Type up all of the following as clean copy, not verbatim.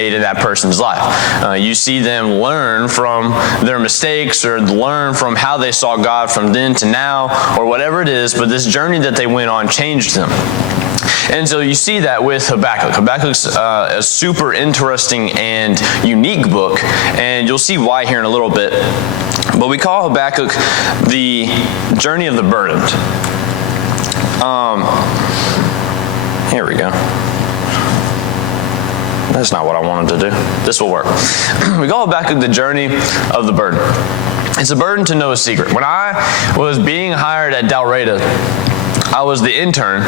in that person's life. You see them learn from their mistakes or learn from how they saw God from then to now or whatever it is, but this journey that they went on changed them. And so you see that with Habakkuk. Habakkuk's a super interesting and unique book, and you'll see why here in a little bit. But we call Habakkuk the journey of the burdened. Here we go. That's not what I wanted to do. This will work. We call Habakkuk the journey of the burden. It's a burden to know a secret. When I was being hired at Dalreda, I was the intern,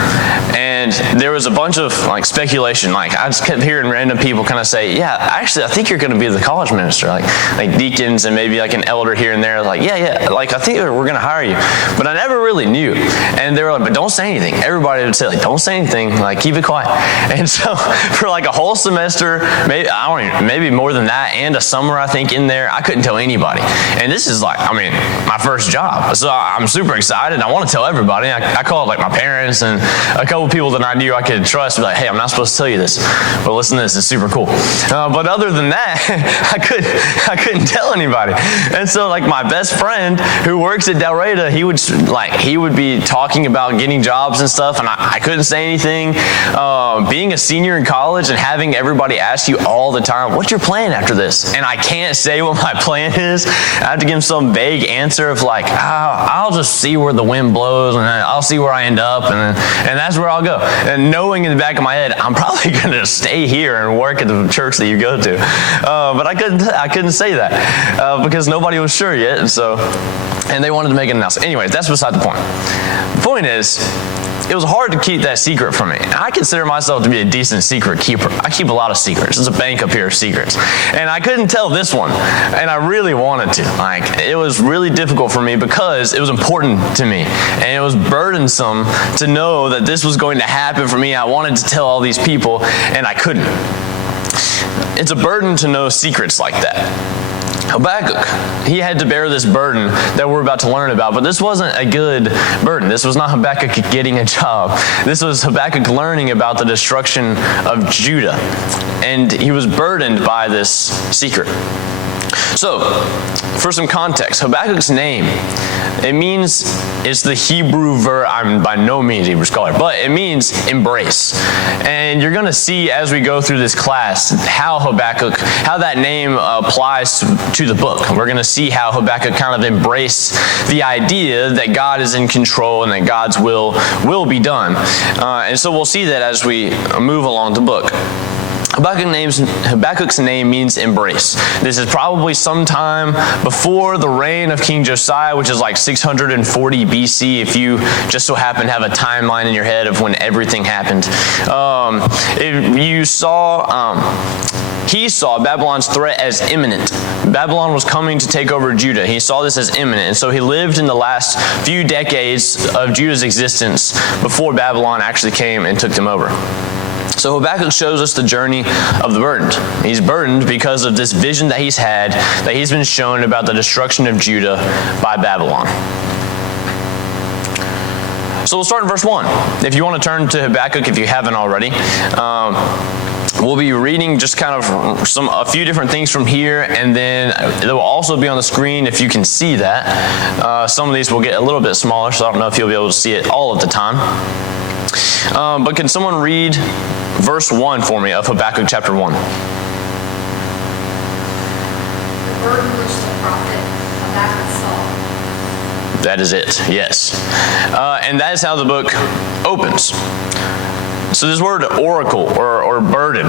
and there was a bunch of speculation. I just kept hearing random people kind of say, "Yeah, actually, I think you're going to be the college minister." Like deacons and maybe an elder here and there. Yeah. I think we're going to hire you. But I never really knew. And they were like, "But don't say anything." Everybody would say, "Don't say anything. Keep it quiet." And so for a whole semester, maybe more than that, and a summer, I think in there, I couldn't tell anybody. And this is my first job, so I'm super excited. I want to tell everybody. I called my parents and a couple people that I knew I could trust. Be like, "Hey, I'm not supposed to tell you this, but listen to this. It's super cool." But other than that, I couldn't tell anybody. And so my best friend who works at Dalreda, he would be talking about getting jobs and stuff, and I couldn't say anything. Being a senior in college and having everybody ask you all the time, "What's your plan after this?" And I can't say what my plan is. I have to give them some vague answer of I'll just see where the wind blows, and I'll see where I end up, and that's where I'll go. And knowing in the back of my head, I'm probably going to stay here and work at the church that you go to. But I couldn't say that because nobody was sure yet, and they wanted to make an announcement. Anyways, that's beside the point. The point is, it was hard to keep that secret from me. I consider myself to be a decent secret keeper. I keep a lot of secrets. There's a bank up here of secrets. And I couldn't tell this one, and I really wanted to. It was really difficult for me because it was important to me, and it was burdensome to know that this was going to happen for me. I wanted to tell all these people, and I couldn't. It's a burden to know secrets like that. Habakkuk, he had to bear this burden that we're about to learn about, but this wasn't a good burden. This was not Habakkuk getting a job. This was Habakkuk learning about the destruction of Judah, and he was burdened by this secret. So, for some context, Habakkuk's name, it's the Hebrew verb. I'm by no means a Hebrew scholar, but it means embrace. And you're going to see as we go through this class how that name applies to the book. We're going to see how Habakkuk kind of embraced the idea that God is in control and that God's will be done. And so we'll see that as we move along the book. Habakkuk's name means embrace. This is probably sometime before the reign of King Josiah, which is 640 BC, if you just so happen to have a timeline in your head of when everything happened. He saw Babylon's threat as imminent. Babylon was coming to take over Judah. He saw this as imminent, and so he lived in the last few decades of Judah's existence before Babylon actually came and took them over. So Habakkuk shows us the journey of the burdened. He's burdened because of this vision that he's had, that he's been shown about the destruction of Judah by Babylon. So we'll start in verse 1. If you want to turn to Habakkuk, if you haven't already, we'll be reading just kind of a few different things from here, and then it will also be on the screen if you can see that. Some of these will get a little bit smaller, so I don't know if you'll be able to see it all of the time. But can someone read verse 1 for me of Habakkuk chapter 1? The burden which the prophet Habakkuk saw. That is it, yes. And that is how the book opens. So this word oracle or burden,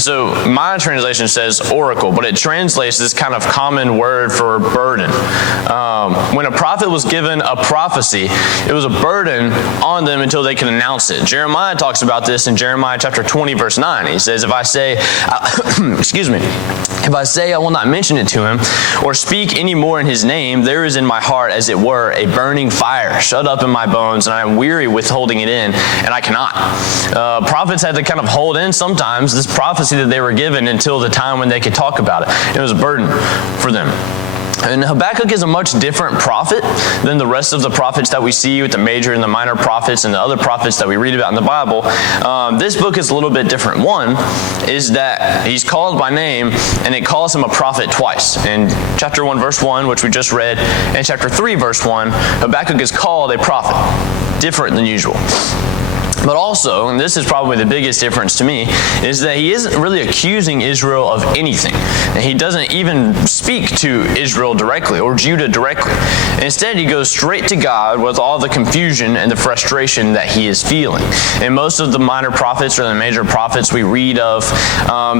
so my translation says oracle, but it translates this kind of common word for burden. When a prophet was given a prophecy, it was a burden on them until they could announce it. Jeremiah talks about this in Jeremiah chapter 20, verse 9. He says, if I say, if I say I will not mention it to him or speak any more in his name, there is in my heart, as it were, a burning fire shut up in my bones, and I am weary with holding it in, and I cannot. Prophets had to kind of hold in sometimes this prophecy that they were given until the time when they could talk about it. It was a burden for them. And Habakkuk is a much different prophet than the rest of the prophets that we see with the major and the minor prophets and the other prophets that we read about in the Bible. This book is a little bit different. One is that he's called by name, and it calls him a prophet twice. In chapter 1, verse 1, which we just read, and chapter 3, verse 1, Habakkuk is called a prophet, different than usual. But also, and this is probably the biggest difference to me, is that he isn't really accusing Israel of anything. And he doesn't even speak to Israel directly or Judah directly. Instead, he goes straight to God with all the confusion and the frustration that he is feeling. In most of the minor prophets or the major prophets, we read of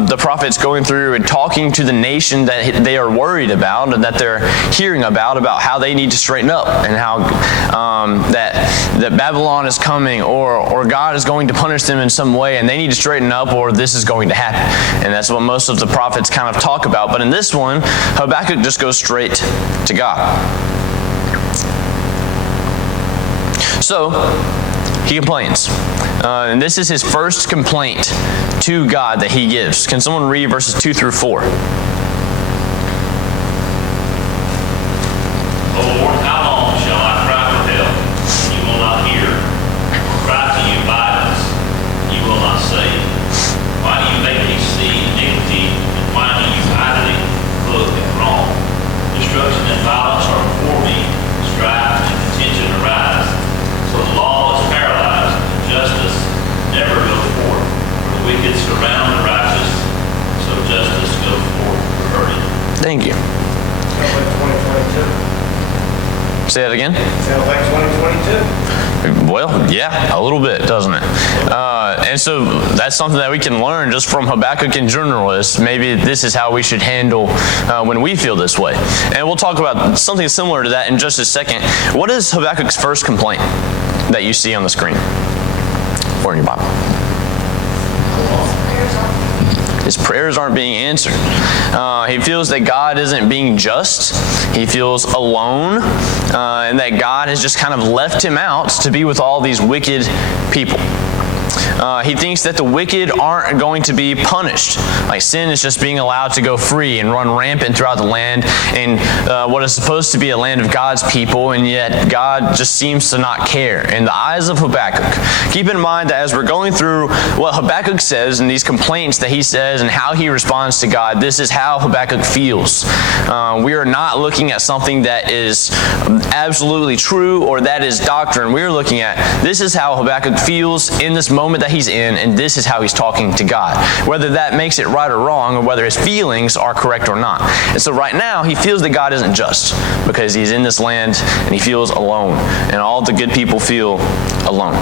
the prophets going through and talking to the nation that they are worried about and that they're hearing about how they need to straighten up and how that Babylon is coming or God is going to punish them in some way and they need to straighten up or this is going to happen. And that's what most of the prophets kind of talk about. But in this one, Habakkuk just goes straight to God. So, he complains. And this is his first complaint to God that he gives. Can someone read verses 2 through 4? Thank you. Sounds like 2022. Say that again? Sounds like 2022. Well, yeah, a little bit, doesn't it? And so that's something that we can learn just from Habakkuk in general, is maybe this is how we should handle when we feel this way. And we'll talk about something similar to that in just a second. What is Habakkuk's first complaint that you see on the screen or in your Bible? His prayers aren't being answered. He feels that God isn't being just. He feels alone, and that God has just kind of left him out to be with all these wicked people. He thinks that the wicked aren't going to be punished. Like sin is just being allowed to go free and run rampant throughout the land in what is supposed to be a land of God's people, and yet God just seems to not care. In the eyes of Habakkuk, keep in mind that as we're going through what Habakkuk says and these complaints that he says and how he responds to God, this is how Habakkuk feels. We are not looking at something that is absolutely true or that is doctrine. We're looking at this is how Habakkuk feels in this moment that he's in, and this is how he's talking to God. Whether that makes it right or wrong, or whether his feelings are correct or not. And so right now, he feels that God isn't just because he's in this land and he feels alone. And all the good people feel alone.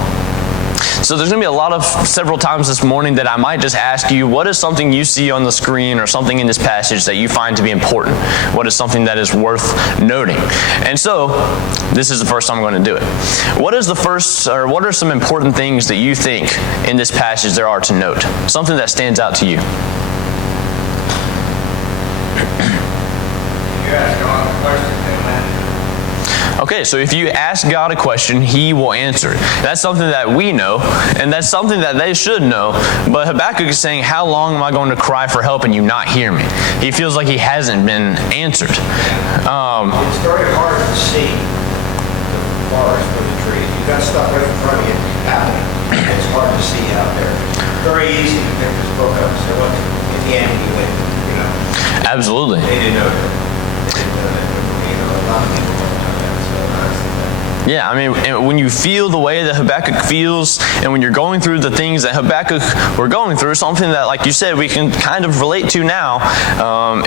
So there's going to be several times this morning that I might just ask you, what is something you see on the screen or something in this passage that you find to be important? What is something that is worth noting? And so, this is the first time I'm going to do it. What are some important things that you think in this passage there are to note? Something that stands out to you. You ask God a question, he'll answer. Okay, so if you ask God a question, he will answer. That's something that we know, and that's something that they should know. But Habakkuk is saying, how long am I going to cry for help and you not hear me? He feels like he hasn't been answered. It's very hard to see the forest for the trees. You've got stuff right in front of you happening. It's hard to see out there. Very easy to pick this book up and say, look, in the end, you win. You know? Absolutely. They didn't know that. They didn't know that. You know, a lot of people don't know that. So I see that. Yeah, I mean, when you feel the way that Habakkuk feels, and when you're going through the things that Habakkuk were going through, something that, like you said, we can kind of relate to now,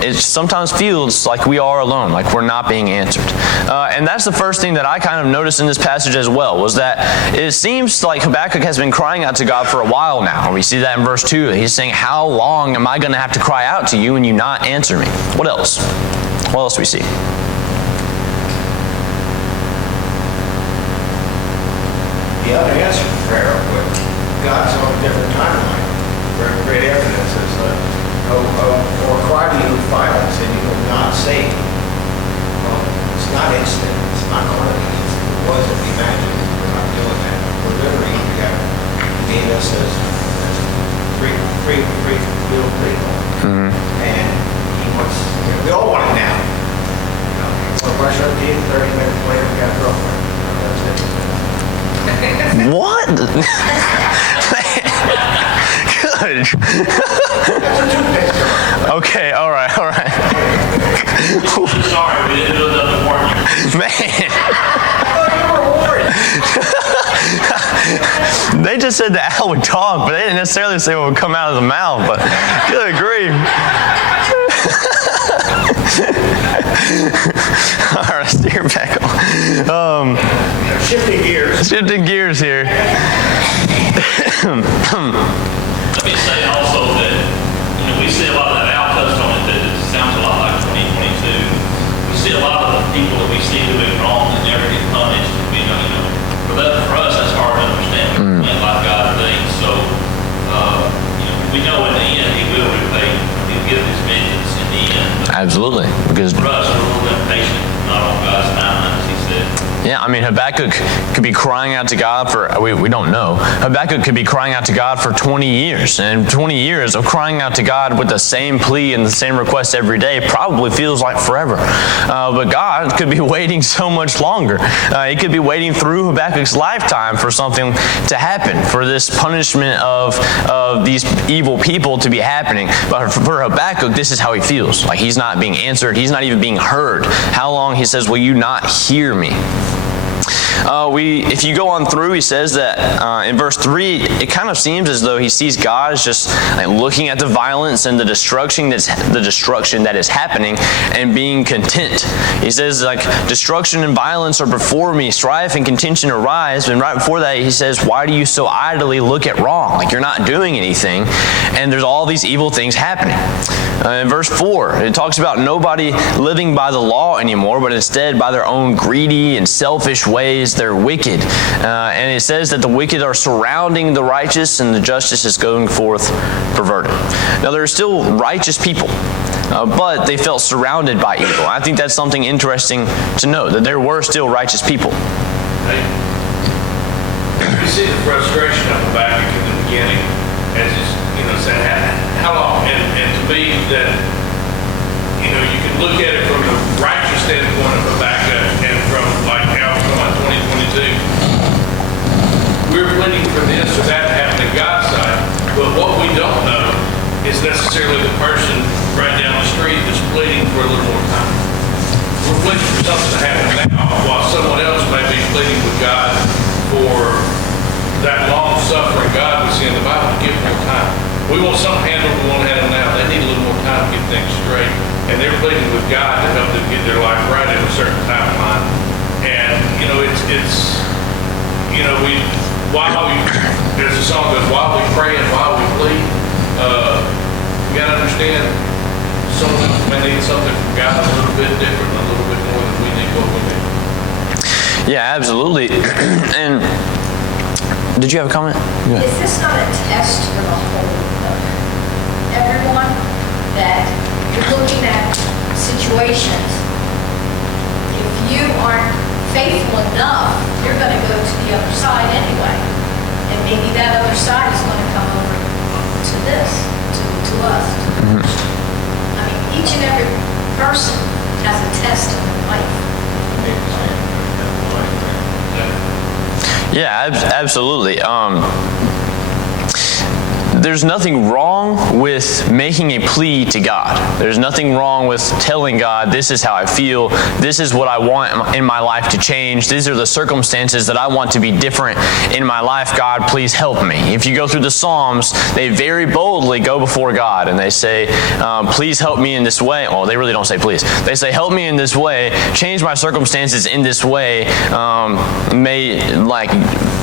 it sometimes feels like we are alone, like we're not being answered. And that's the first thing that I kind of noticed in this passage as well, was that it seems like Habakkuk has been crying out to God for a while now. We see that in verse 2. He's saying, how long am I going to have to cry out to you and you not answer me? What else? What else do we see? The other answer to prayer, but God's on a different timeline. Great evidence is, or cry to you with violence, and you will not save. Well, it's not instant. It's not going to be. It wasn't imagined. We're not doing that. We're literally, we got being us as free will people. Mm-hmm. And he wants, we all want it now. You know, Good. Okay, all right. Sorry, we didn't do another warning. Man. They just said the owl would talk, but they didn't necessarily say what would come out of the mouth, but good grief. All right, steer back on. Shifting gears here. Let me say also that, we see a lot of that Al touched on it, that it sounds a lot like 2022. We see a lot of the people that we see doing wrong that never get punished. For us, that's hard to understand. We can't like God things. So, we know in the end He will repay. He'll give His vengeance in the end. But Absolutely, because for us, we're a little impatient, not on God's timeline, as He said. yeah, I mean, Habakkuk could be crying out to God for, we don't know. Habakkuk could be crying out to God for 20 years. And 20 years of crying out to God with the same plea and the same request every day probably feels like forever. But God could be waiting so much longer. He could be waiting through Habakkuk's lifetime for something to happen, for this punishment of these evil people to be happening. But for Habakkuk, this is how he feels. Like he's not being answered. He's not even being heard. How long, he says, will you not hear me? If you go on through, he says that in verse 3, it kind of seems as though he sees God as just like looking at the violence and the destruction that is happening and being content. He says like destruction and violence are before me, strife and contention arise. And right before that, he says, why do you so idly look at wrong? Like you're not doing anything, and there's all these evil things happening. In verse 4, it talks about nobody living by the law anymore, but instead by their own greedy and selfish ways. They're wicked. And it says that the wicked are surrounding the righteous and the justice is going forth perverted. Now, there are still righteous people, but they felt surrounded by evil. I think that's something interesting to know, that there were still righteous people. You see the frustration of Habakkuk in the beginning, as saying, how long? And to me, that, you can look at it from the righteous standpoint of Habakkuk and from, like, how it's going on 2022. We're pleading for this or that to happen to God's side, but what we don't know is necessarily the person right down the street that's pleading for a little more time. We're pleading for something to happen now, while someone else may be pleading with God for that long-suffering God we see in the Bible to give more time. We want something handled, we want to handle now. They need a little more time to get things straight. And they're pleading with God to help them get their life right in a certain timeline. And, there's a song that goes, while we pray and while we plead, we got to understand someone may need something from God a little bit different, a little bit more than we need what we need. Yeah, absolutely. And did you have a comment? Is this not a test for the whole everyone, that you're looking at situations? If you aren't faithful enough, you're going to go to the other side anyway. And maybe that other side is going to come over to this, to us. Mm-hmm. I mean, each and every person has a test in their life. Yeah, absolutely. There's nothing wrong with making a plea to God. There's nothing wrong with telling God, this is how I feel, this is what I want in my life to change, these are the circumstances that I want to be different in my life. God, please help me. If you go through the Psalms, they very boldly go before God and they say, please help me in this way. Well, they really don't say please. They say, help me in this way, change my circumstances in this way.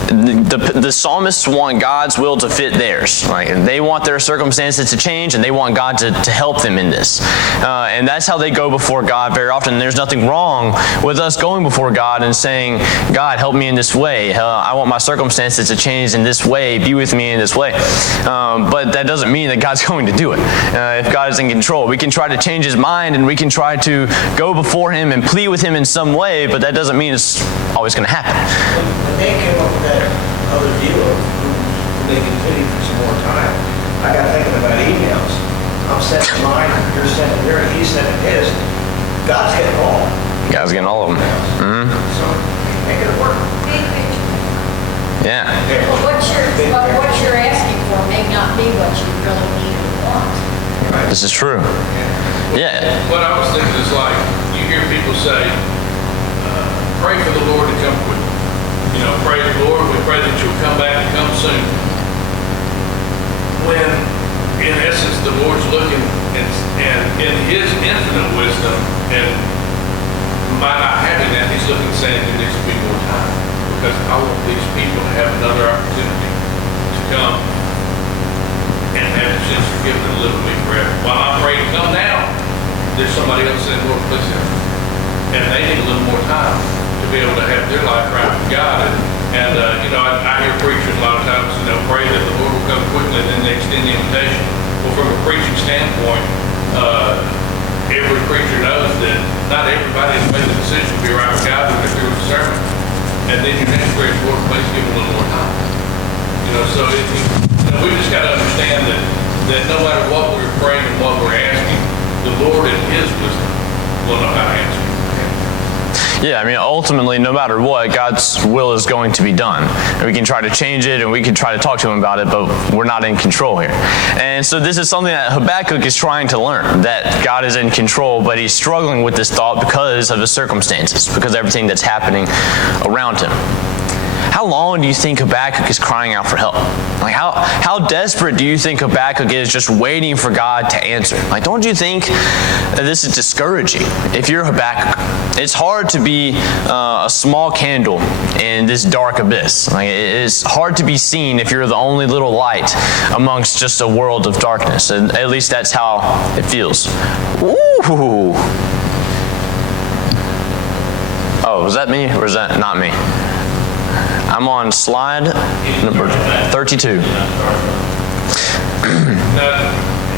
The psalmists want God's will to fit theirs. Right? And they want their circumstances to change, and they want God to help them in this. And that's how they go before God very often. There's nothing wrong with us going before God and saying, God, help me in this way. I want my circumstances to change in this way. Be with me in this way. But that doesn't mean that God's going to do it. If God is in control, we can try to change His mind, and we can try to go before Him and plead with Him in some way, but that doesn't mean it's always going to happen. When they came up with that other deal of who they can pity for some more time, I got thinking about emails. I'm sending mine, you're sending yours, he's sending his. God's getting all of them. God's getting all of them. Mm-hmm. So make it work. Yeah. But what you're asking for may not be what you really need or want. This is true. Yeah. What I was thinking is like, you hear people say, pray for the Lord to come quick. Pray the Lord, we pray that you'll come back and come soon. When, in essence, the Lord's looking and in His infinite wisdom and by not having that, He's looking and saying there needs to be more time because I want these people to have another opportunity to come and have their sins forgiven and live with me forever. While I'm praying to come now, there's somebody else saying, Lord, please help me. And they need a little more time to be able to have their life right with God. I hear preachers a lot of times, pray that the Lord will come quickly and then they extend the invitation. Well, from a preaching standpoint, every preacher knows that not everybody has made the decision to be right with God when they're through the sermon. And then your next prayer is, Lord, please give them a little more time. We just got to understand that no matter what we're praying and what we're asking, the Lord in His wisdom will know how to answer. Yeah, ultimately, no matter what, God's will is going to be done. And we can try to change it, and we can try to talk to Him about it, but we're not in control here. And so this is something that Habakkuk is trying to learn, that God is in control, but he's struggling with this thought because of his circumstances, because of everything that's happening around him. How long do you think Habakkuk is crying out for help? How desperate do you think Habakkuk is just waiting for God to answer? Don't you think that this is discouraging if you're Habakkuk? It's hard to be a small candle in this dark abyss. It's hard to be seen if you're the only little light amongst just a world of darkness. And at least that's how it feels. Ooh. Oh, was that me or was that not me? I'm on slide number 32. No,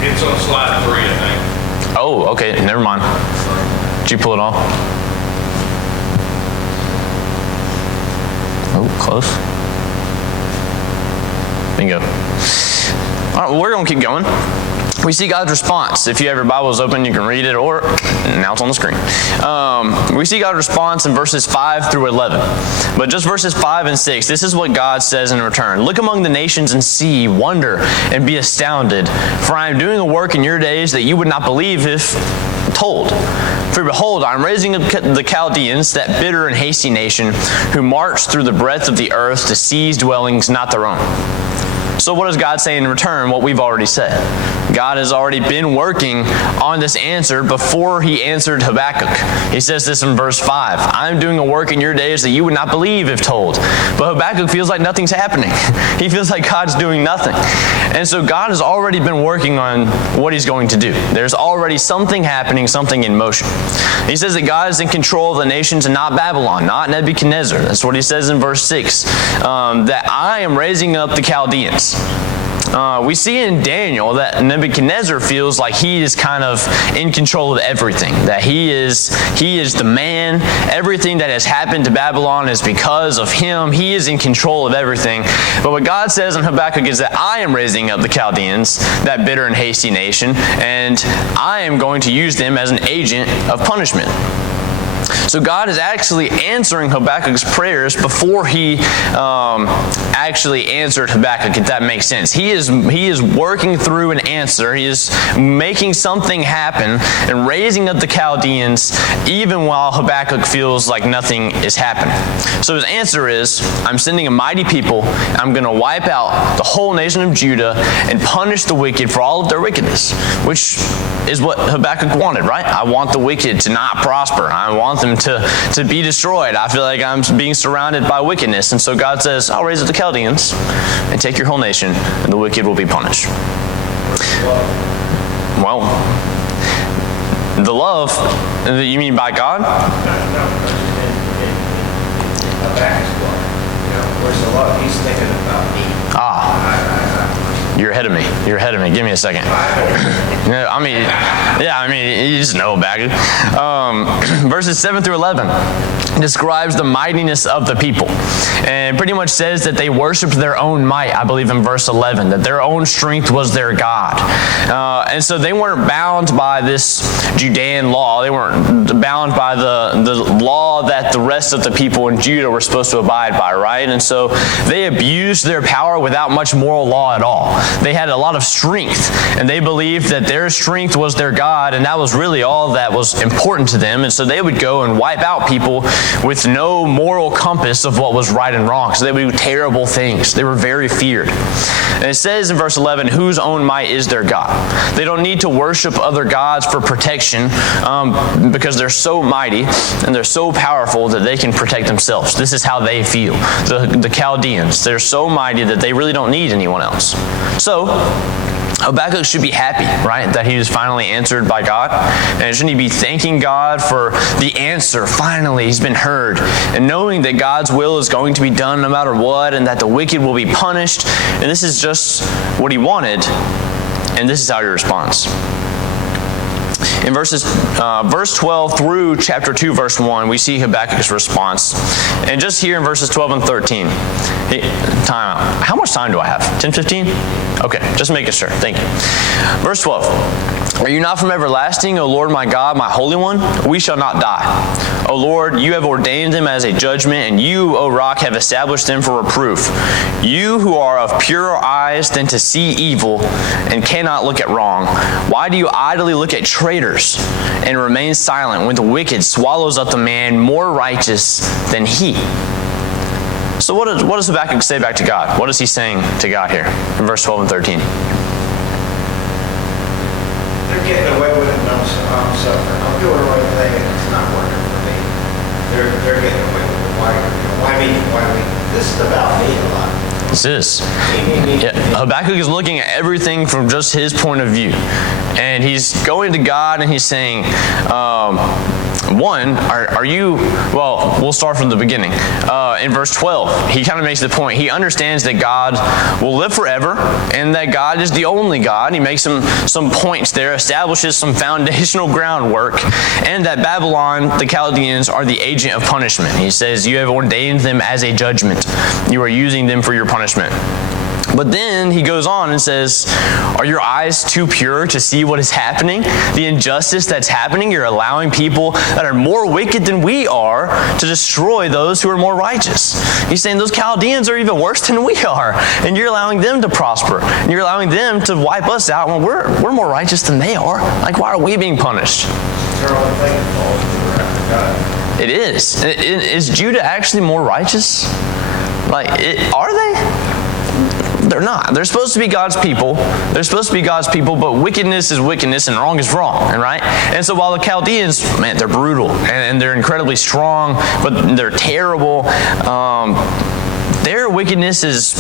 it's on slide 3, I think. Oh, okay. Never mind. Did you pull it off? Oh, close. Bingo. All right, well, we're going to keep going. We see God's response. If you have your Bibles open, you can read it, or now it's on the screen. We see God's response in verses 5 through 11. But just verses 5 and 6, this is what God says in return. Look among the nations and see, wonder, and be astounded. For I am doing a work in your days that you would not believe if told. For behold, I am raising up the Chaldeans, that bitter and hasty nation, who march through the breadth of the earth to seize dwellings not their own. So what does God say in return? What we've already said. God has already been working on this answer before He answered Habakkuk. He says this in verse 5. I'm doing a work in your days that you would not believe if told. But Habakkuk feels like nothing's happening. He feels like God's doing nothing. And so God has already been working on what He's going to do. There's already something happening, something in motion. He says that God is in control of the nations and not Babylon, not Nebuchadnezzar. That's what He says in verse 6. That I am raising up the Chaldeans. We see in Daniel that Nebuchadnezzar feels like he is kind of in control of everything. That he is the man. Everything that has happened to Babylon is because of him. He is in control of everything. But what God says in Habakkuk is that I am raising up the Chaldeans, that bitter and hasty nation, and I am going to use them as an agent of punishment. So God is actually answering Habakkuk's prayers before He actually answered Habakkuk, if that makes sense. He is working through an answer. He is making something happen and raising up the Chaldeans even while Habakkuk feels like nothing is happening. So his answer is, I'm sending a mighty people. I'm going to wipe out the whole nation of Judah and punish the wicked for all of their wickedness, which is what Habakkuk wanted, right? I want the wicked to not prosper. I want them to be destroyed. I feel like I'm being surrounded by wickedness. And so God says, I'll raise up the Chaldeans and take your whole nation, and the wicked will be punished. Well, the love, you mean by God? No, Habakkuk's book. Where's the love? He's thinking about me. You're ahead of me. Give me a second. You just know Habakkuk. Verses 7 through 11. describes the mightiness of the people, and pretty much says that they worshipped their own might. I believe in verse 11 that their own strength was their God, and so they weren't bound by this Judean law. They weren't bound by the law that the rest of the people in Judah were supposed to abide by, right? And so they abused their power without much moral law at all. They had a lot of strength, and they believed that their strength was their God, and that was really all that was important to them. And so they would go and wipe out people with no moral compass of what was right and wrong. So they would do terrible things. They were very feared. And it says in verse 11, whose own might is their God. They don't need to worship other gods for protection because they're so mighty and they're so powerful that they can protect themselves. This is how they feel. The Chaldeans, they're so mighty that they really don't need anyone else. So Habakkuk should be happy, right, that he was finally answered by God. And shouldn't he be thanking God for the answer? Finally, he's been heard. And knowing that God's will is going to be done no matter what, and that the wicked will be punished. And this is just what he wanted. And this is how he responds. In verse 12 through chapter 2, verse 1, we see Habakkuk's response. And just here in verses 12 and 13, time out. How much time do I have? 10, 15? Okay, just making sure. Thank you. Verse 12. Are you not from everlasting, O Lord my God, my Holy One? We shall not die. O Lord, you have ordained them as a judgment, and you, O rock, have established them for reproof. You who are of purer eyes than to see evil and cannot look at wrong, why do you idly look at traitors and remain silent when the wicked swallows up the man more righteous than he? So what does Habakkuk say back to God? What is he saying to God here in verse 12 and 13? They're getting away with it, and I'm suffering. I'm doing the right thing, and it's not working for me. They're getting away with it. Why me? This is about me a lot. This is. Yeah, Habakkuk is looking at everything from just his point of view. And he's going to God and he's saying, one, are you, well, we'll start from the beginning. In verse 12, he kind of makes the point. He understands that God will live forever and that God is the only God. He makes some points there, establishes some foundational groundwork, and that Babylon, the Chaldeans, are the agent of punishment. He says, you have ordained them as a judgment. You are using them for your punishment. But then he goes on and says, are your eyes too pure to see what is happening? The injustice that's happening, you're allowing people that are more wicked than we are to destroy those who are more righteous. He's saying those Chaldeans are even worse than we are, and you're allowing them to prosper, and you're allowing them to wipe us out when we're more righteous than they are. Like, why are we being punished? It is. Is Judah actually more righteous? Are they? They're not. They're supposed to be God's people. But wickedness is wickedness and wrong is wrong, right? And so while the Chaldeans, man, they're brutal and they're incredibly strong, but they're terrible. Their wickedness is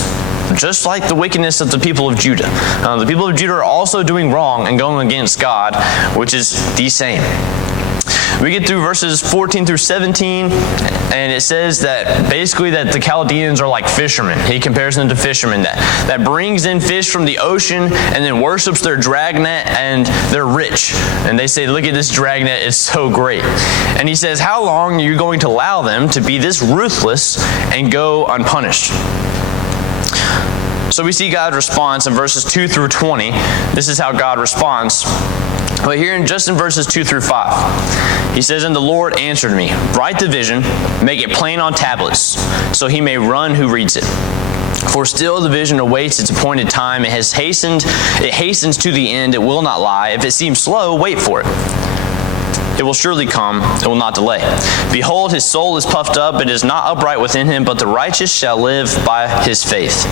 just like the wickedness of the people of Judah. The people of Judah are also doing wrong and going against God, which is the same. We get through verses 14 through 17, and it says that basically that the Chaldeans are like fishermen. He compares them to fishermen that brings in fish from the ocean and then worships their dragnet, and they're rich. And they say, look at this dragnet, it's so great. And he says, how long are you going to allow them to be this ruthless and go unpunished? So we see God's response in verses 2 through 20. This is how God responds. But here in verses 2 through 5, he says, and the Lord answered me, write the vision, make it plain on tablets, so he may run who reads it. For still the vision awaits its appointed time. It hastens to the end. It will not lie. If it seems slow, wait for it. It will surely come, it will not delay. Behold, his soul is puffed up, it is not upright within him, but the righteous shall live by his faith.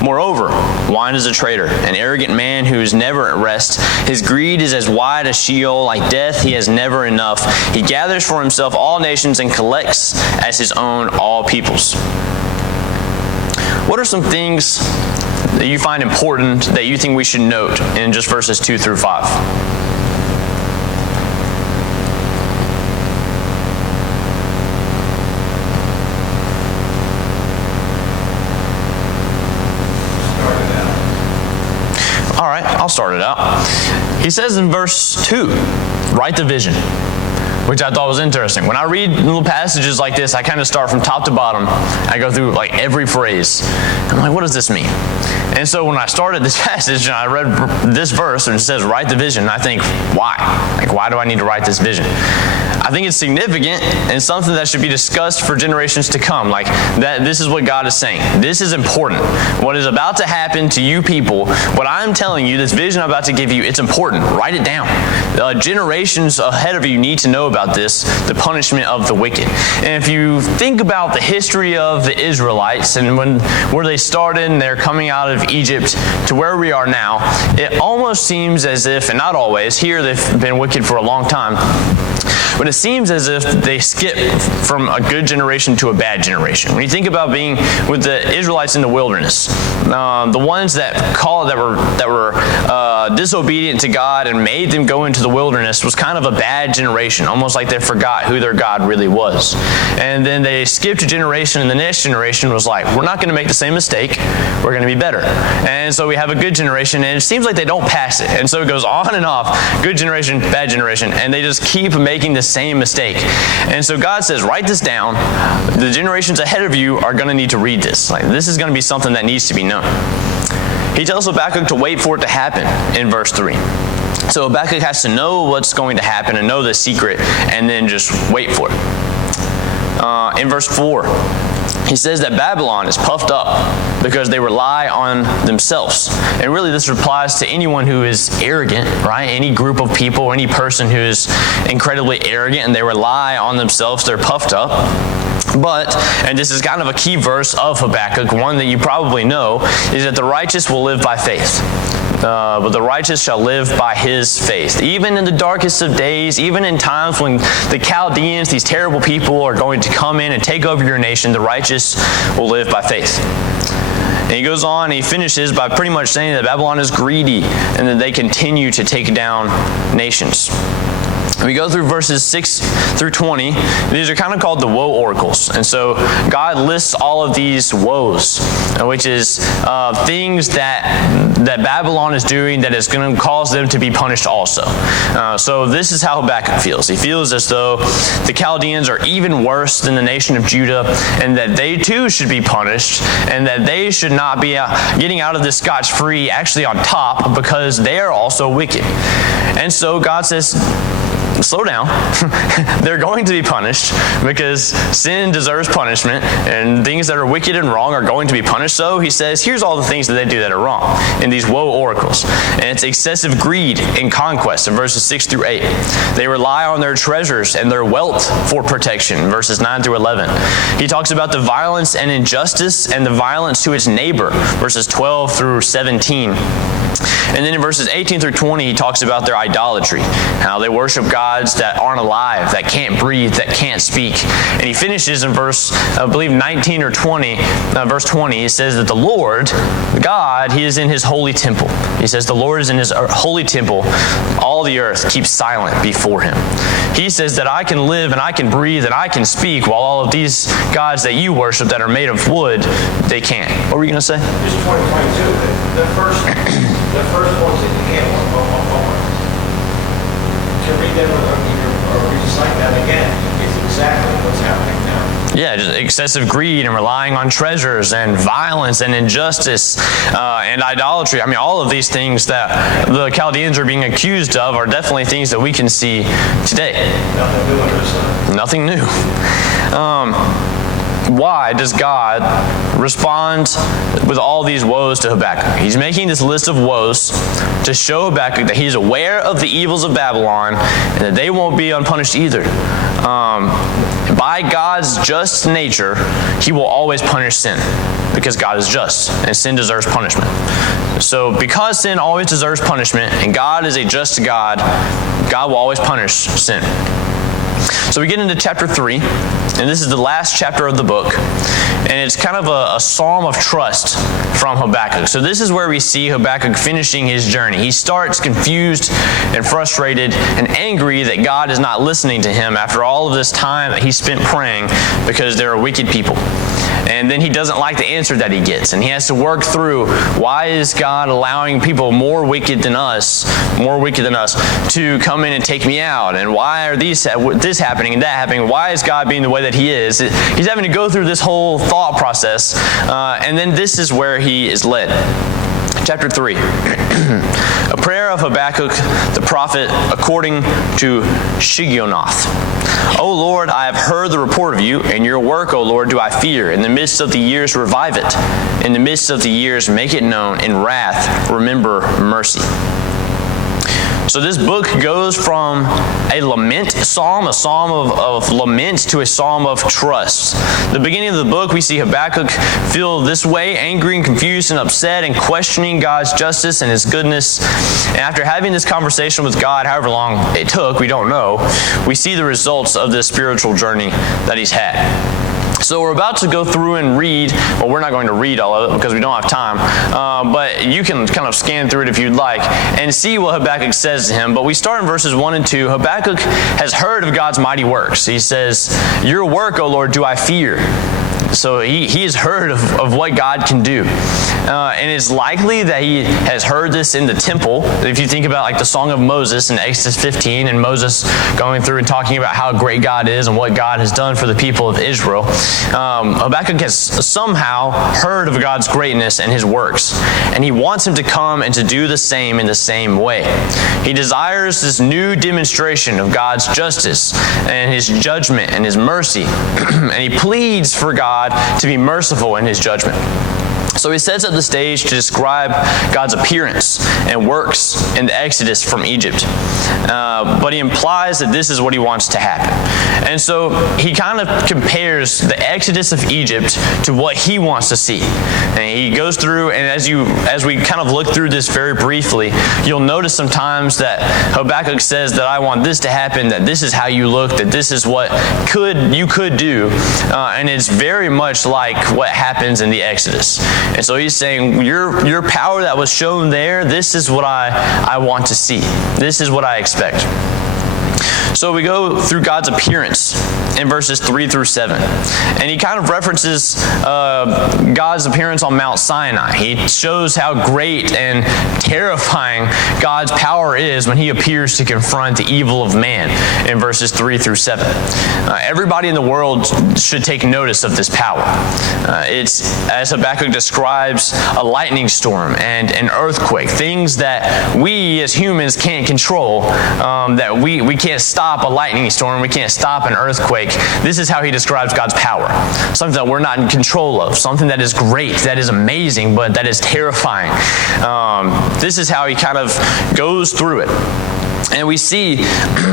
Moreover, wine is a traitor, an arrogant man who is never at rest. His greed is as wide as Sheol, like death, he has never enough. He gathers for himself all nations and collects as his own all peoples. What are some things that you find important that you think we should note in just verses 2 through 5? All right, I'll start it out. He says in verse 2, write the vision. which I thought was interesting. When I read little passages like this, I kind of start from top to bottom. I go through like every phrase. I'm like, what does this mean? And so when I started this passage and I read this verse and it says, write the vision, I think, why? Like, why do I need to write this vision? I think it's significant and something that should be discussed for generations to come. Like, that this is what God is saying. This is important. What is about to happen to you people, what I'm telling you, this vision I'm about to give you, it's important. Write it down. Generations ahead of you need to know about this, the punishment of the wicked. And if you think about the history of the Israelites and where they started and they're coming out of Egypt to where we are now, it almost seems as if, and not always, here they've been wicked for a long time, but it seems as if they skip from a good generation to a bad generation. When you think about being with the Israelites in the wilderness, the ones that were disobedient to God and made them go into the wilderness was kind of a bad generation, almost like they forgot who their God really was. And then they skipped a generation, and the next generation was like, we're not going to make the same mistake, we're going to be better. And so we have a good generation, and it seems like they don't pass it. And so it goes on and off, good generation, bad generation, and they just keep making the same mistake. And so God says, write this down. The generations ahead of you are going to need to read this. Like, this is going to be something that needs to be known. He tells Habakkuk to wait for it to happen in verse 3. So Habakkuk has to know what's going to happen and know the secret and then just wait for it. In verse 4, he says that Babylon is puffed up because they rely on themselves. And really this applies to anyone who is arrogant, right? Any group of people, any person who is incredibly arrogant and they rely on themselves, they're puffed up. But, and this is kind of a key verse of Habakkuk, one that you probably know, is that the righteous will live by faith. But the righteous shall live by his faith. Even in the darkest of days, even in times when the Chaldeans, these terrible people, are going to come in and take over your nation, the righteous will live by faith. And he goes on, and he finishes by pretty much saying that Babylon is greedy and that they continue to take down nations. We go through verses 6 through 20. These are kind of called the woe oracles. And so God lists all of these woes, which is things that Babylon is doing that is going to cause them to be punished also. So this is how Habakkuk feels. He feels as though the Chaldeans are even worse than the nation of Judah, and that they too should be punished, and that they should not be getting out of this scotch-free, actually on top, because they are also wicked. And so God says, slow down. They're going to be punished because sin deserves punishment, and things that are wicked and wrong are going to be punished. So he says, here's all the things that they do that are wrong in these woe oracles. And it's excessive greed and conquest in verses 6 through 8. They rely on their treasures and their wealth for protection in verses 9 through 11. He talks about the violence and injustice and the violence to its neighbor, verses 12 through 17. And then in verses 18 through 20, he talks about their idolatry, how they worship gods that aren't alive, that can't breathe, that can't speak. And he finishes in verse, I believe, 19 or 20, verse 20, he says that the Lord, God, he is in his holy temple. He says the Lord is in his holy temple. All the earth keeps silent before him. He says that I can live and I can breathe and I can speak, while all of these gods that you worship that are made of wood, they can't. What were you going to say? Just 2022, the first ones that you can't to read them or recite that again is exactly what's happening now. Yeah, just excessive greed and relying on treasures and violence and injustice and idolatry. I mean, all of these things that the Chaldeans are being accused of are definitely things that we can see today. Nothing new under the sun. Nothing new. Why does God respond with all these woes to Habakkuk? He's making this list of woes to show Habakkuk that he's aware of the evils of Babylon and that they won't be unpunished either. By God's just nature, he will always punish sin because God is just and sin deserves punishment. So because sin always deserves punishment and God is a just God, God will always punish sin. So we get into chapter 3, and this is the last chapter of the book, and it's kind of a psalm of trust from Habakkuk. So this is where we see Habakkuk finishing his journey. He starts confused and frustrated and angry that God is not listening to him after all of this time that he spent praying because there are wicked people. And then he doesn't like the answer that he gets. And he has to work through, why is God allowing people more wicked than us, to come in and take me out? And why are this happening and that happening? Why is God being the way that he is? He's having to go through this whole thought process. And then this is where he is led. Chapter 3, a prayer of Habakkuk the prophet according to Shigionoth. O Lord, I have heard the report of you, and your work, O Lord, do I fear. In the midst of the years, revive it. In the midst of the years, make it known. In wrath, remember mercy. So this book goes from a lament psalm, a psalm of lament, to a psalm of trust. The beginning of the book, we see Habakkuk feel this way, angry and confused and upset and questioning God's justice and his goodness. And after having this conversation with God, however long it took, we don't know, we see the results of this spiritual journey that he's had. So we're about to go through and read, well, we're not going to read all of it because we don't have time, but you can kind of scan through it if you'd like and see what Habakkuk says to him. But we start in verses 1 and 2. Habakkuk has heard of God's mighty works. He says, your work, O Lord, do I fear. So he has heard of what God can do. And it's likely that he has heard this in the temple. If you think about like the Song of Moses in Exodus 15 and Moses going through and talking about how great God is and what God has done for the people of Israel, Habakkuk has somehow heard of God's greatness and his works. And he wants him to come and to do the same in the same way. He desires this new demonstration of God's justice and his judgment and his mercy. And he pleads for God to be merciful in his judgment. So he sets up the stage to describe God's appearance and works in the Exodus from Egypt. But he implies that this is what he wants to happen. And so he kind of compares the Exodus of Egypt to what he wants to see. And he goes through, and as we kind of look through this very briefly, you'll notice sometimes that Habakkuk says that I want this to happen, that this is how you look, that this is what you could do. And it's very much like what happens in the Exodus. And so he's saying, your power that was shown there, this is what I want to see. This is what I expect. So we go through God's appearance in verses 3 through 7. And he kind of references God's appearance on Mount Sinai. He shows how great and terrifying God's power is when he appears to confront the evil of man in verses 3 through 7. Everybody in the world should take notice of this power. It's, as Habakkuk describes, a lightning storm and an earthquake, things that we as humans can't control, that we can't stop a lightning storm, we can't stop an earthquake. This is how he describes God's power. Something that we're not in control of, something that is great, that is amazing, but that is terrifying. This is how he kind of goes through it. And we see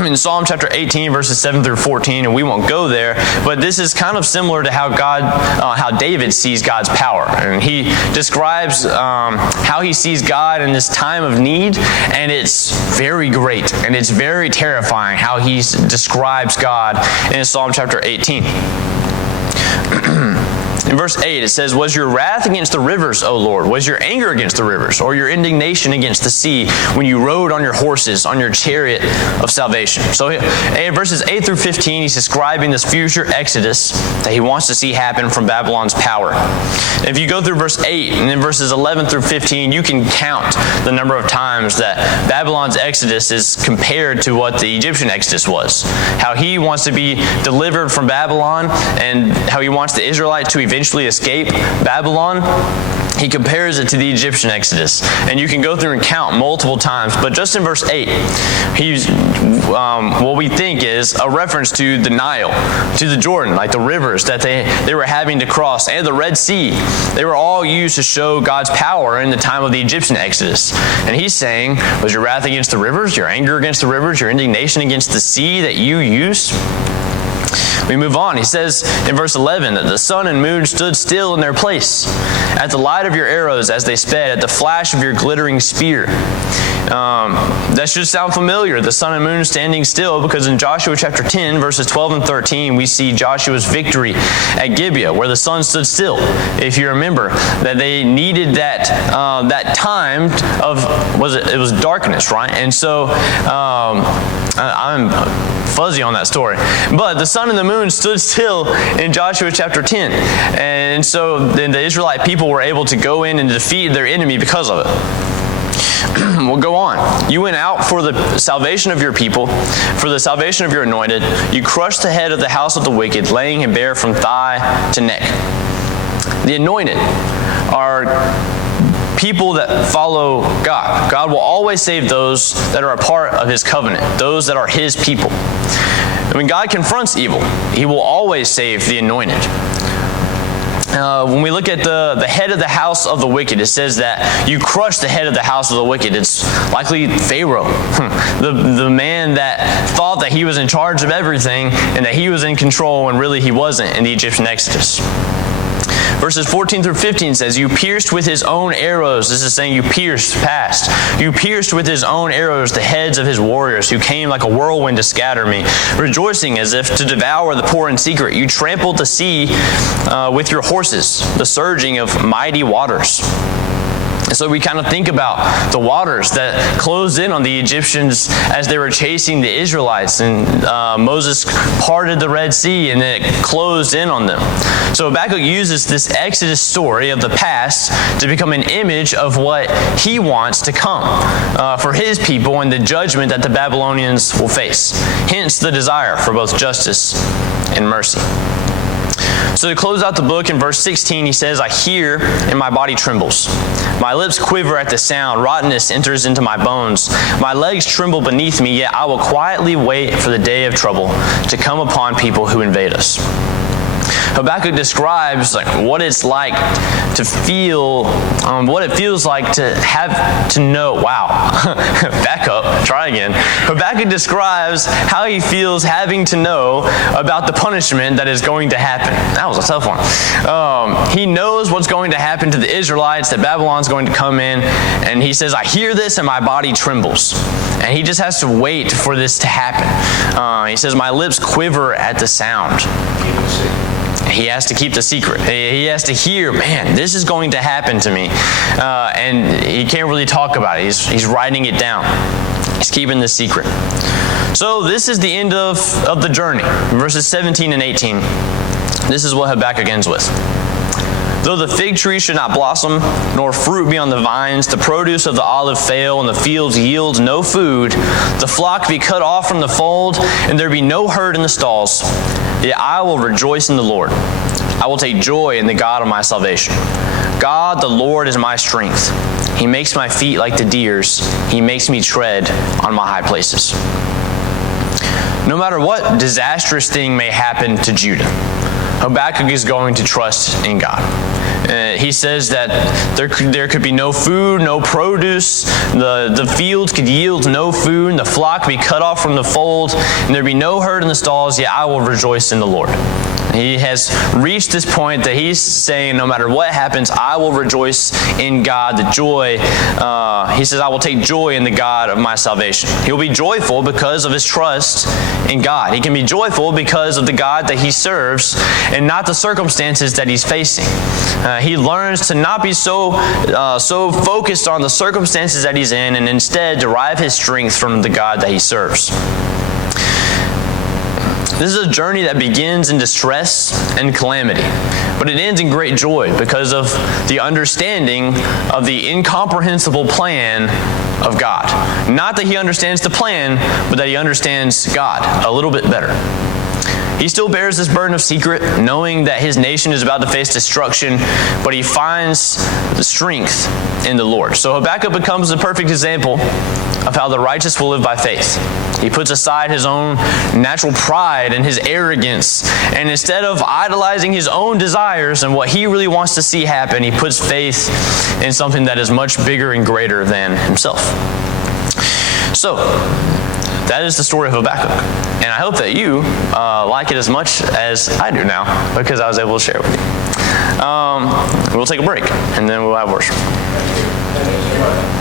in Psalm chapter 18, verses 7 through 14, and we won't go there, but this is kind of similar to how David sees God's power. And he describes how he sees God in this time of need, and it's very great, and it's very terrifying how he describes God in Psalm chapter 18. In verse 8, it says, was your wrath against the rivers, O Lord? Was your anger against the rivers, or your indignation against the sea, when you rode on your horses, on your chariot of salvation? So in verses 8 through 15, he's describing this future exodus that he wants to see happen from Babylon's power. If you go through verse 8 and then verses 11 through 15, you can count the number of times that Babylon's exodus is compared to what the Egyptian exodus was. How he wants to be delivered from Babylon and how he wants the Israelites to eventually escape Babylon. He compares it to the Egyptian exodus. And you can go through and count multiple times. But just in verse 8, he's what we think is a reference to the Nile, to the Jordan, like the rivers that they were having to cross, and the Red Sea. They were all used to show God's power in the time of the Egyptian exodus. And he's saying, was your wrath against the rivers, your anger against the rivers, your indignation against the sea that you used? We move on. He says in verse 11 that the sun and moon stood still in their place at the light of your arrows as they sped, at the flash of your glittering spear. That should sound familiar, the sun and moon standing still, because in Joshua chapter 10, verses 12 and 13, we see Joshua's victory at Gibeah, where the sun stood still. If you remember, that they needed that time of, it was darkness, right? And so I'm fuzzy on that story. But the sun and the moon stood still in Joshua chapter 10. And so then the Israelite people were able to go in and defeat their enemy because of it. We'll go on. You went out for the salvation of your people, for the salvation of your anointed. You crushed the head of the house of the wicked, laying him bare from thigh to neck. The anointed are people that follow God. God will always save those that are a part of his covenant, those that are his people. When God confronts evil, he will always save the anointed. When we look at the head of the house of the wicked, it says that you crush the head of the house of the wicked. It's likely Pharaoh, the man that thought that he was in charge of everything and that he was in control when really he wasn't in the Egyptian Exodus. Verses 14 through 15 says, you pierced with his own arrows. This is saying you pierced past. You pierced with his own arrows the heads of his warriors who came like a whirlwind to scatter me, rejoicing as if to devour the poor in secret. You trampled the sea with your horses, the surging of mighty waters. And so we kind of think about the waters that closed in on the Egyptians as they were chasing the Israelites. And Moses parted the Red Sea and then it closed in on them. So Habakkuk uses this Exodus story of the past to become an image of what he wants to come for his people and the judgment that the Babylonians will face. Hence the desire for both justice and mercy. So to close out the book, in verse 16, he says, I hear and my body trembles. My lips quiver at the sound. Rottenness enters into my bones. My legs tremble beneath me, yet I will quietly wait for the day of trouble to come upon people who invade us. Habakkuk describes what it's like to feel, what it feels like to have to know. Wow, back up, try again. Habakkuk describes how he feels having to know about the punishment that is going to happen. That was a tough one. He knows what's going to happen to the Israelites, that Babylon's going to come in, and he says, I hear this and my body trembles. And he just has to wait for this to happen. He says, my lips quiver at the sound. He has to keep the secret. He has to hear, man, this is going to happen to me. And he can't really talk about it. He's writing it down. He's keeping the secret. So this is the end of the journey. Verses 17 and 18. This is what Habakkuk ends with. Though the fig tree should not blossom, nor fruit be on the vines, the produce of the olive fail, and the fields yield no food, the flock be cut off from the fold, and there be no herd in the stalls, yet I will rejoice in the Lord. I will take joy in the God of my salvation. God, the Lord, is my strength. He makes my feet like the deer's. He makes me tread on my high places. No matter what disastrous thing may happen to Judah, Habakkuk is going to trust in God. He says that there could be no food, no produce, the fields could yield no food, the flock be cut off from the fold, and there be no herd in the stalls, yet I will rejoice in the Lord. He has reached this point that he's saying, no matter what happens, I will rejoice in God, the joy. He says, I will take joy in the God of my salvation. He'll be joyful because of his trust in God. He can be joyful because of the God that he serves and not the circumstances that he's facing. He learns to not be so focused on the circumstances that he's in and instead derive his strength from the God that he serves. This is a journey that begins in distress and calamity, but it ends in great joy because of the understanding of the incomprehensible plan of God. Not that he understands the plan, but that he understands God a little bit better. He still bears this burden of secret, knowing that his nation is about to face destruction, but he finds the strength in the Lord. So Habakkuk becomes the perfect example of how the righteous will live by faith. He puts aside his own natural pride and his arrogance, and instead of idolizing his own desires and what he really wants to see happen, he puts faith in something that is much bigger and greater than himself. So, that is the story of Habakkuk. And I hope that you like it as much as I do now, because I was able to share it with you. We'll take a break, and then we'll have worship. Thank you so much.